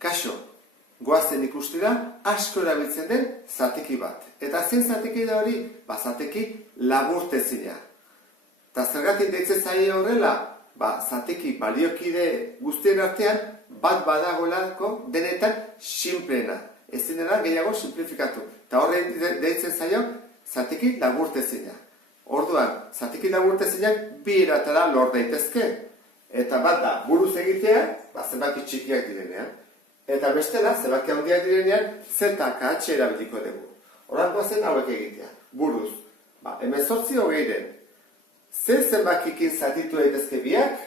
Kaixo, goazen ikustera asko erabiltzen den zatiki bat. Eta zein zatiki da hori? Zatiki laburtezina. Eta zergatik deitzen zaie horrela? Zatiki baliokide guztien artean bat badagolako denetan sinplena. Ezin dela gehiago simplifikatu. Eta horrein deitzen zaio zatiki laburtezina. Orduan, zatiki laburtezinak bi eratara lor daitezke. Eta bat da, buruz egitea, zenbaki txikiak direnean. Eta bestela, zenbaki handiak direnean, ZKH erabiliko dugu. Horrengoa zen hauek egitea. Buruz, 18 hogeiren, zenbakikin zatitu daitezke biak,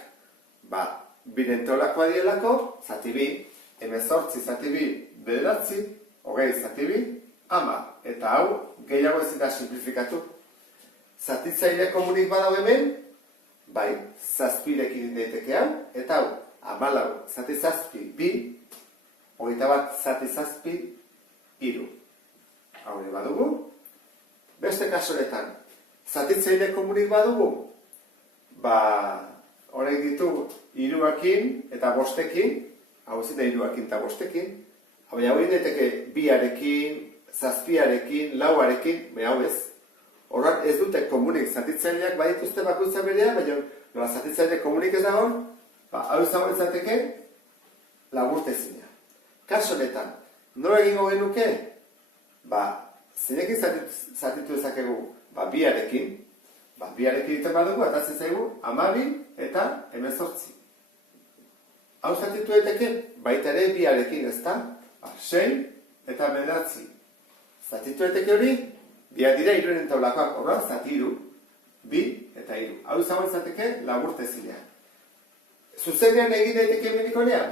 biren teolakoa direlako, zati bi, 18 zati bi, 9, hogei zati bi, 10. Eta hau, gehiago ezin da simplifikatu. Zatitzaile komunik badau hemen, zazpirekin daiteke hau, eta hau, 14 zati zazpi, bi, 21 zati zazpi, hiru. Hau ere badugu. Beste kasoretan, zatitzaile komunik badugu, horrek ditu hiruakin eta bostekin, hau ezin da hiruakin eta bostekin, hau hori daiteke biarekin, zazpiarekin, lauarekin, hau ez. Horrak ez dute komunik, zatitzaileak badituzte bakoitza berea, baina zatitzaile komunik ez dago, hau izango izateke laburtezina. Kaso honetan, nola egingo genuke? Zeinekin zatitu ezakegu? Biarekin. Biarekin egiten badugu, eta zaigu 12 eta 18. Hau zatitu daiteke, baita ere biarekin, ezta? 6 eta 9. Zatitu daiteke hori? Biak dira hiruren taulakoak, horra, zati hiru, 2 eta 3. Hau izango izateke laburtezina. Zuzenean egin daiteke menikorea?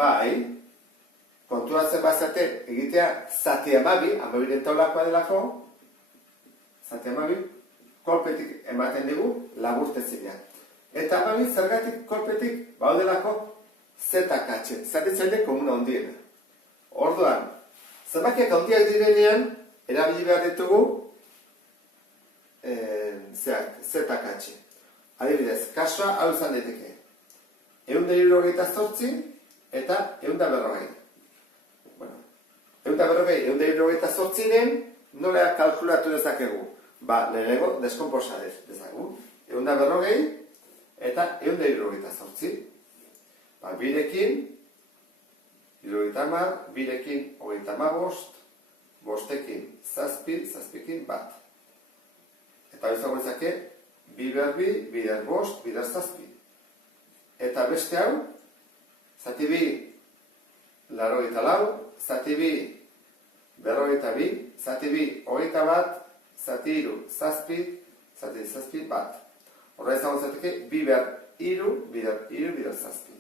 Konturatzen bazate egitea zati 12, 12 taulakoa delako, zati 12, kolpetik ematen digu laburtezina. Eta 12 zergatik kolpetik baudelako ZKH, zatitzaile komuna handiena. Orduan, zenbakiak handiak direnean, erabili behar ditugu ZKH. Adibidez, kasua hau izan daiteke. 168 eta 140. 168-en nola kalkulatu dezakegu? Lehenengo deskomposa dezagu. 140 eta 168. Birekin, 70, birekin 35, bostekin zazpi, zazpikin bat. Eta izango izake, bider bi, bider bost, bider zazpi. Eta beste hau, zati bi, 84, zati bi, 42, zati bi, 21, zati hiru, zazpi, zati zazpi, bat. Horra izango izateke, bider hiru, bider zazpi.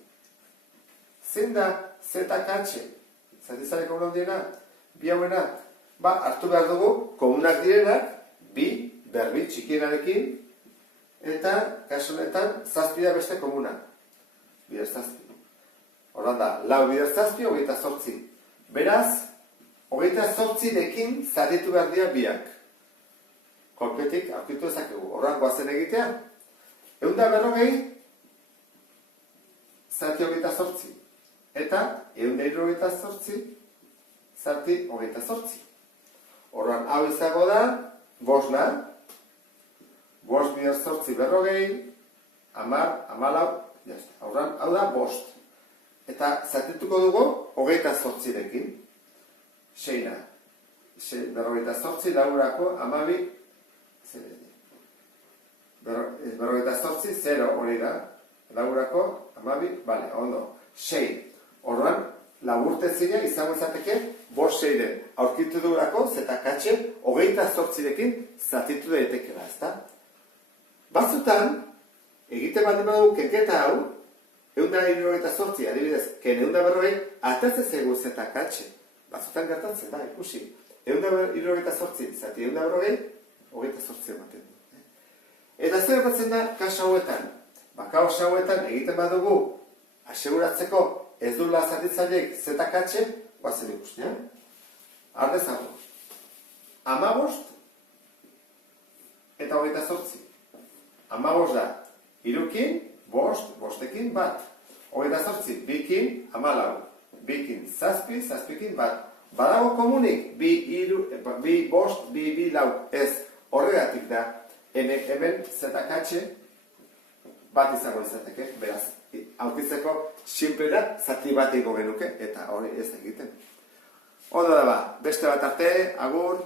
Zein da ZKH? Zatitzaile komuna handiena? Bi hauena? Hartu behar dugu, komunak direnak, bi, berbi txikienarekin, eta kasu honetan zazpi da beste komuna. Bider zazpi. Horran da, lau bider zazpi, 28. Beraz, 28-rekin zatitu behar dira biak. Kolpetik aurkitu ezakegu. Horran goazen egitea. 140 zati 28. Eta 168 zati 28. Horran hau izango da, bosna, bost bider zortzi 40, 10, 14, jazta. Horran, hau da bost. Eta zatituko dugu 28-rekin. Seina. 48, laurako, 12, 48, 0 hori da. Laurako, 12, bale, ondo. 6. Horran, laburtezina izango izateke bost 6-ren. Aurkitu dugulako, ZKH, 28-rekin zatitu daitekela, ezta? Batzutan, egiten bat dugu kenketa hau, 168, adibidez, ken 140, atatzen zaigu ZKH. Batzutan gertatzen da, ikusi. 168, zati 140, 28 ematen du. Eta zer gertatzen da, kaso hauetan? Kaso hauetan egiten bat dugu, aseguratzeko ez dula zatitzaileek ZKH, guazen ikustean. Ardezago. 15 eta 28. 15 da, irukin, bostekin, bat. 28, bikin, 14. bikin zazpi, zazpikin bat. Badago komunik, bi bost, bi lau, ez horregatik da, hemen zetakatxe bat izango izateke, beraz, aurkitzeko simplera zati bat egingo genuke, eta hori ez egiten. Ondo da ba, beste bat arte, agur.